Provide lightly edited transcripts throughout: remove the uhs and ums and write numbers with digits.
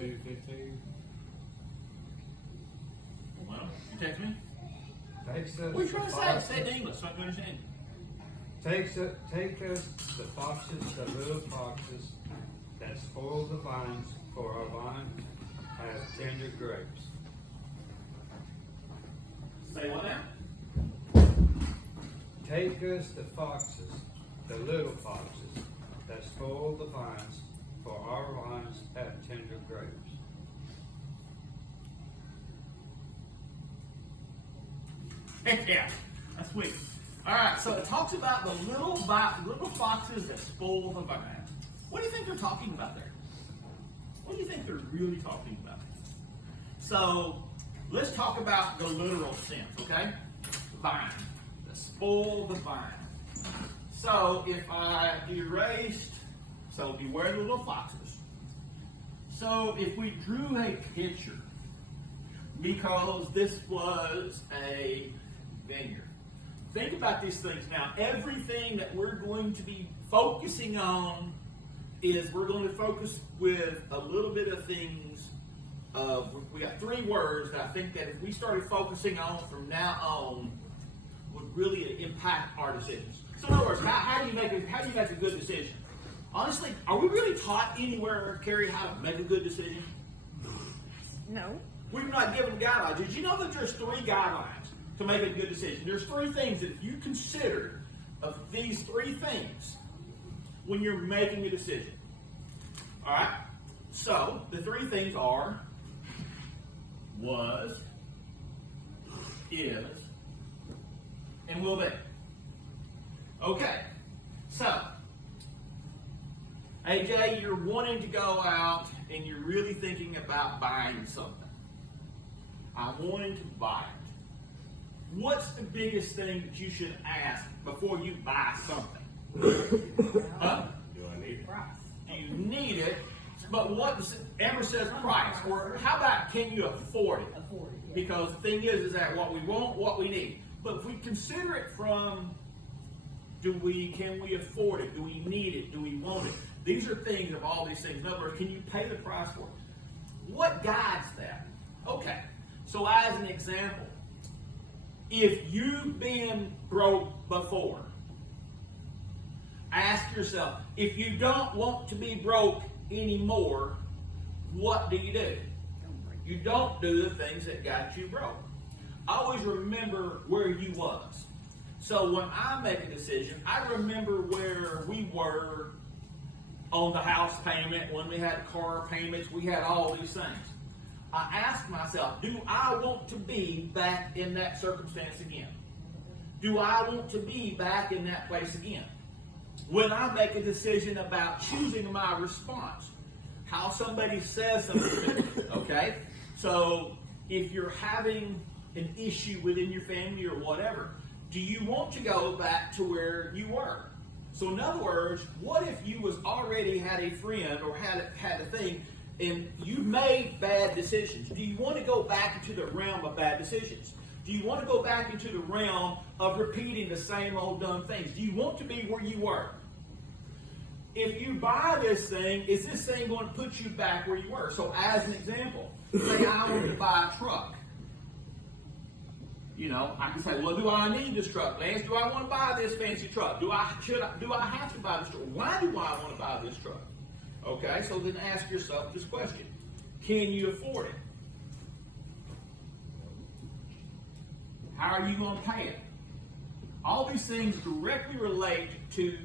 2:15. Well, you text me? Takes us What are you trying to say? foxes- Say it in English so I can understand. Take us the foxes, the little foxes that spoil the vines, for our vines have tender grapes. Say what now? Take us the foxes, the little foxes that spoil the vines, for our vines have tender grapes. Yeah, that's sweet. All right, so it talks about the little foxes that spoil the vine. What do you think they're talking about there? What do you think they're really talking about? So let's talk about the literal sense, okay? Vine, the spoil the vine. So if I erased, so beware the little foxes. So if we drew a picture, because this was a vineyard. Think about these things now. Everything that we're going to be focusing on is we're going to focus with a little bit of things. We got 3 words that I think that if we started focusing on from now on would really impact our decisions. So in other words, how do you make a good decision? Honestly, are we really taught anywhere, Carrie, how to make a good decision? No. We're not given guidelines. Did you know that there's 3 guidelines to make a good decision? There's 3 things that if you consider of these 3 things when you're making a decision. All right? So, the 3 things are was, is, and will be. Okay. So, AJ, you're wanting to go out and you're really thinking about buying something. I'm wanting to buy it. What's the biggest thing that you should ask before you buy something? Huh? Do I need it? Price. Do you need it? But what does Amber says price, or how about can you afford it? Afford it, yeah. Because the thing is that what we want, what we need. But if we consider it from can we afford it? Do we need it? Do we want it? These are things of all these things. In other words, can you pay the price for it? What guides that? Okay. So as an example, if you've been broke before, ask yourself, if you don't want to be broke anymore, what do? You don't do the things that got you broke. Always remember where you was. So when I make a decision, I remember where we were on the house payment, when we had car payments, we had all these things. I ask myself, do I want to be back in that circumstance again? Do I want to be back in that place again? When I make a decision about choosing my response, how somebody says something to me, okay? So if you're having an issue within your family or whatever, do you want to go back to where you were? So in other words, what if you was already had a friend or had a thing and you made bad decisions? Do you want to go back into the realm of bad decisions? Do you want to go back into the realm of repeating the same old dumb things? Do you want to be where you were? If you buy this thing, is this thing going to put you back where you were? So as an example, say I want to buy a truck. You know, I can say, well, do I need this truck, Lance? Do I want to buy this fancy truck? Do I have to buy this truck? Why do I want to buy this truck? Okay, so then ask yourself this question. Can you afford it? How are you going to pay it? All these things directly relate to,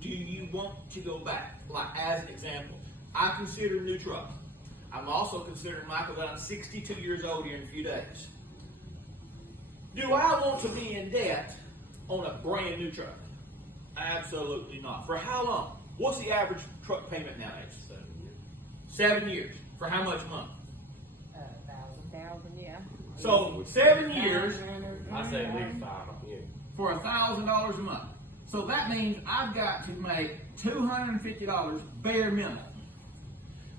do you want to go back? Like, as an example, I consider a new truck. I'm also considering, Michael, that I'm 62 years old here in a few days. Do I want to be in debt on a brand new truck? Absolutely not. For how long? What's the average truck payment nowadays? 7 years. For how much a month? 1,000, yeah. So 7 years I say at least 5. Yeah. for $1,000 a month. So that means I've got to make $250 bare minimum.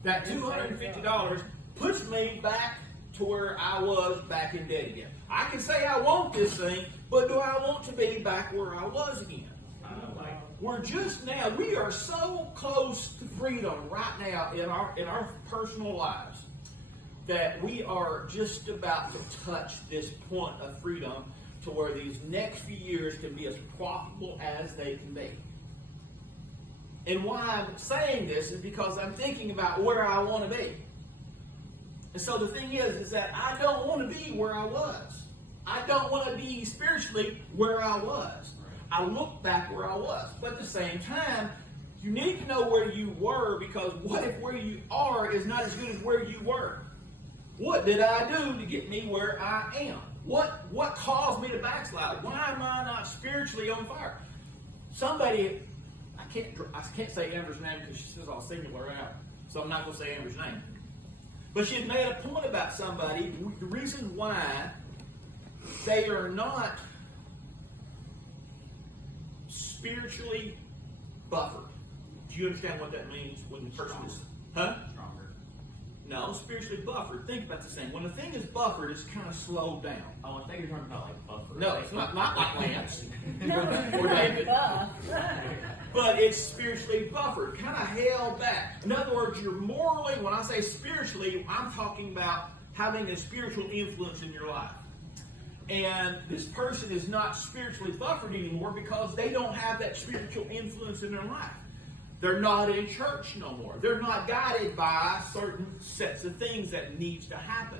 That $250 puts me back to where I was back in debt again. I can say I want this thing, but do I want to be back where I was again? Like we are so close to freedom right now in our personal lives that we are just about to touch this point of freedom to where these next few years can be as profitable as they can be. And why I'm saying this is because I'm thinking about where I want to be. And so the thing is that I don't want to be where I was. I don't want to be spiritually where I was. I look back where I was. But at the same time, you need to know where you were, because what if where you are is not as good as where you were? What did I do to get me where I am? What caused me to backslide? Why am I not spiritually on fire? Somebody, I can't say Amber's name because she says I'll singular out, so I'm not going to say Amber's name. But she had made a point about somebody, the reason why they are not spiritually buffered. Do you understand what that means when the person is, huh? Stronger. No, spiritually buffered. Think about this thing. When a thing is buffered, it's kind of slowed down. Oh, I think you're talking about like buffer. No, it's not like Lance No, or David. buff. But it's spiritually buffered, kind of held back. In other words, you're morally, when I say spiritually, I'm talking about having a spiritual influence in your life. And this person is not spiritually buffered anymore because they don't have that spiritual influence in their life. They're not in church no more. They're not guided by certain sets of things that needs to happen.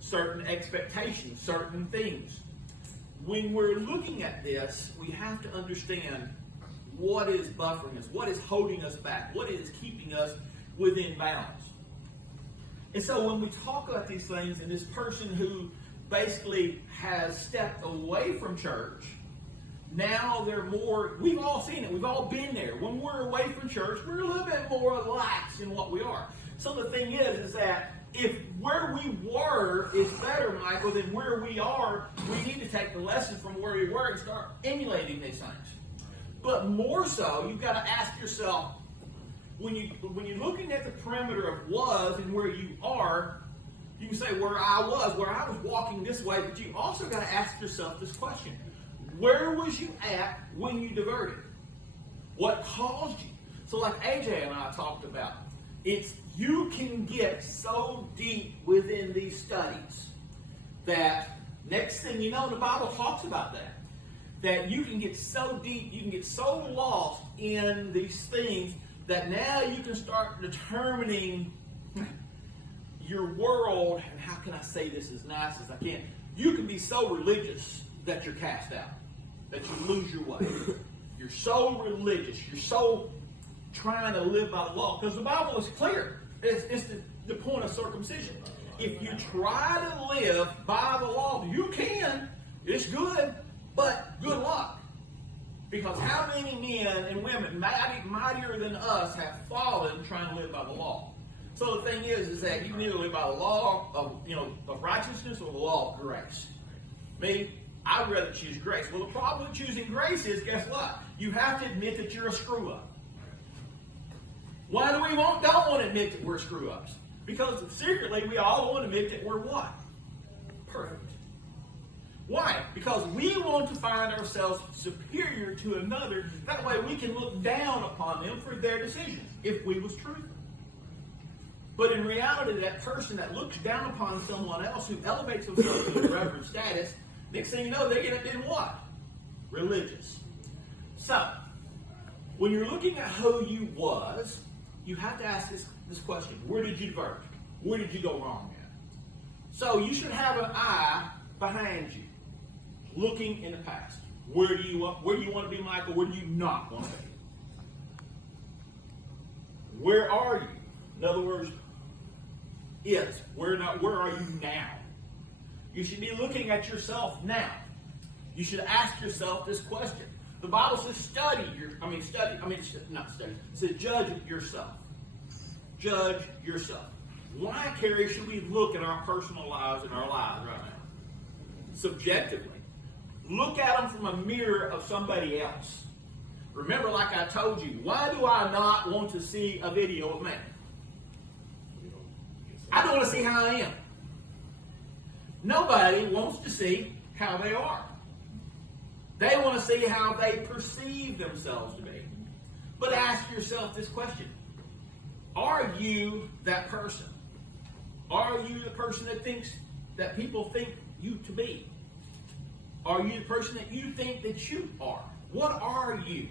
Certain expectations, certain things. When we're looking at this, we have to understand what is buffering us, what is holding us back, what is keeping us within bounds. And so when we talk about these things, and this person who basically has stepped away from church, now they're more, we've all seen it, we've all been there. When we're away from church, we're a little bit more lax in what we are. So the thing is that if where we were is better, Michael, than where we are, we need to take the lesson from where we were and start emulating these things. But more so, you've got to ask yourself, when you're looking at the perimeter of was and where you are, you can say where I was walking this way, but you also got to ask yourself this question. Where was you at when you diverted? What caused you? So like AJ and I talked about, it's you can get so deep within these studies that next thing you know, the Bible talks about that you can get so deep, you can get so lost in these things that now you can start determining your world, and how can I say this as nice as I can? You can be so religious that you're cast out, that you lose your way. You're so religious, you're so trying to live by the law, because the Bible is clear. It's the point of circumcision. If you try to live by the law, you can. It's good, but good luck. Because how many men and women, mightier than us, have fallen trying to live by the law? So the thing is that you can either live by the law of righteousness or the law of grace. Me, I'd rather choose grace. Well, the problem with choosing grace is, guess what? You have to admit that you're a screw-up. Why do we don't want to admit that we're screw-ups? Because secretly we all want to admit that we're what? Perfect. Why? Because we want to find ourselves superior to another. That way we can look down upon them for their decisions, if we was truthful. But in reality, that person that looks down upon someone else who elevates themselves to a reverend status, next thing you know, they get in what? Religious. So, when you're looking at who you was, you have to ask this question. Where did you diverge? Where did you go wrong at? So you should have an eye behind you, looking in the past. Where do you want to be, Michael? Where do you not want to be? Where are you? In other words, where are you now? You should be looking at yourself now. You should ask yourself this question. The Bible says it says judge yourself. Judge yourself. Why, Carrie, should we look at our personal lives and our lives right now? Subjectively. Look at them from a mirror of somebody else. Remember, like I told you, why do I not want to see a video of me? I don't want to see how I am. Nobody wants to see how they are. They want to see how they perceive themselves to be. But ask yourself this question. Are you that person? Are you the person that people think you to be? Are you the person that you think that you are? What are you?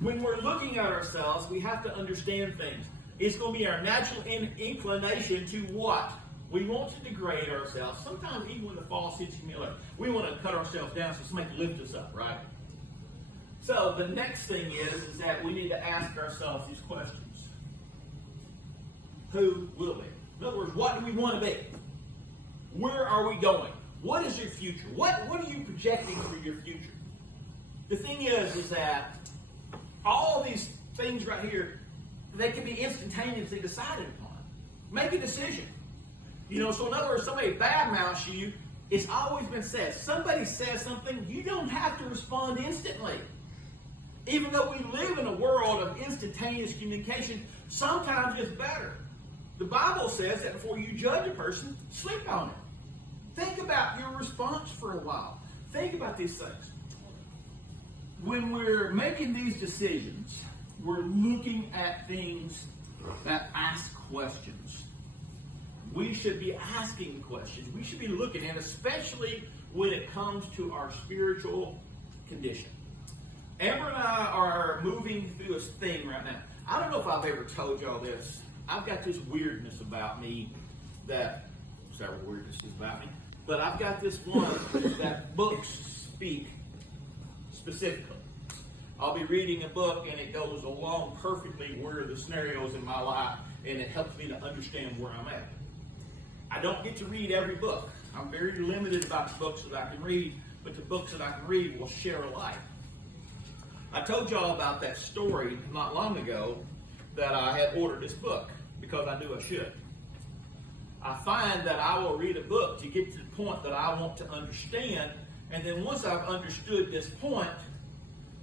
When we're looking at ourselves, we have to understand things. It's going to be our natural inclination to what? We want to degrade ourselves. Sometimes even when the fall hits humility, we want to cut ourselves down so somebody can lift us up, right? So the next thing is that we need to ask ourselves these questions. Who will be? In other words, what do we want to be? Where are we going? What is your future? What are you projecting for your future? The thing is that all these things right here, they can be instantaneously decided upon. Make a decision. So in other words, somebody badmouths you, it's always been said. Somebody says something, you don't have to respond instantly. Even though we live in a world of instantaneous communication, sometimes it's better. The Bible says that before you judge a person, sleep on it. Think about your response for a while. Think about these things. When we're making these decisions, we're looking at things that ask questions. We should be asking questions. We should be looking, and especially when it comes to our spiritual condition. Amber and I are moving through a thing right now. I don't know if I've ever told y'all this. I've got this weirdness about me several weirdnesses about me, but I've got this one that books speak specifically. I'll be reading a book and it goes along perfectly where the scenarios in my life, and it helps me to understand where I'm at. I don't get to read every book. I'm very limited about the books that I can read, but the books that I can read will share a light. I told y'all about that story not long ago that I had ordered this book because I knew I should. I find that I will read a book to get to the point that I want to understand, and then once I've understood this point,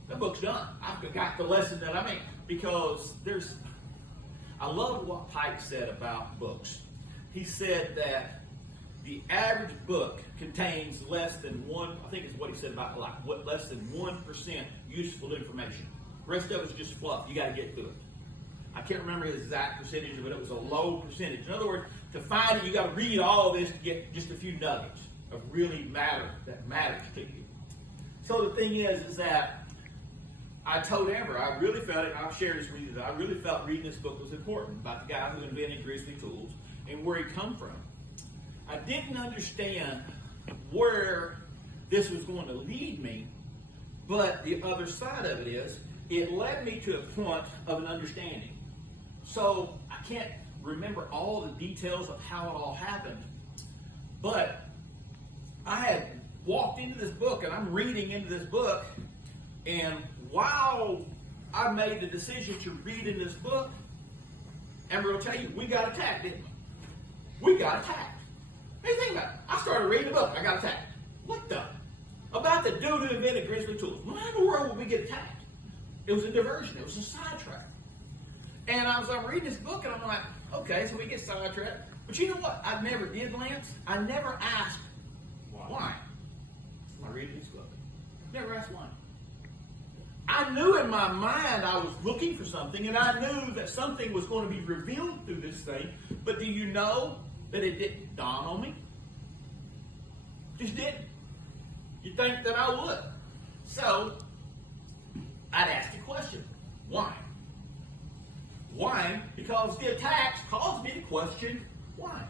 the book's done. I've got the lesson that I mean, because I love what Pike said about books. He said that the average book contains less than I think it's what he said about life, less than 1% useful information. The rest of it's just fluff. You got to get through it. I can't remember the exact percentage, but it was a low percentage. In other words, to find it, you got to read all of this to get just a few nuggets of really that matters to you. So the thing is that I told Amber, I really felt it, and I've shared this with you, that I really felt reading this book was important about the guy who invented Grizzly Tools and where he come from. I didn't understand where this was going to lead me, but the other side of it is, it led me to a point of an understanding. So I can't remember all the details of how it all happened, but I had walked into this book, and I'm reading into this book, and while I made the decision to read in this book, Amber will tell you, we got attacked, didn't we? We got attacked. Hey, think about it. I started reading the book, I got attacked. What the? About the dude who invented Grizzly Tools. Why in the world would we get attacked? It was a diversion. It was a sidetrack. And I'm reading this book, and I'm like, okay, so we get sidetracked. But you know what I never did, Lance? I never asked why. Am I reading this book? Never asked why. I knew in my mind I was looking for something, and I knew that something was going to be revealed through this thing. But do you know that it didn't dawn on me? Just didn't. You'd think that I would. So, I'd ask the question, why? Why? Because the attacks caused me to question why.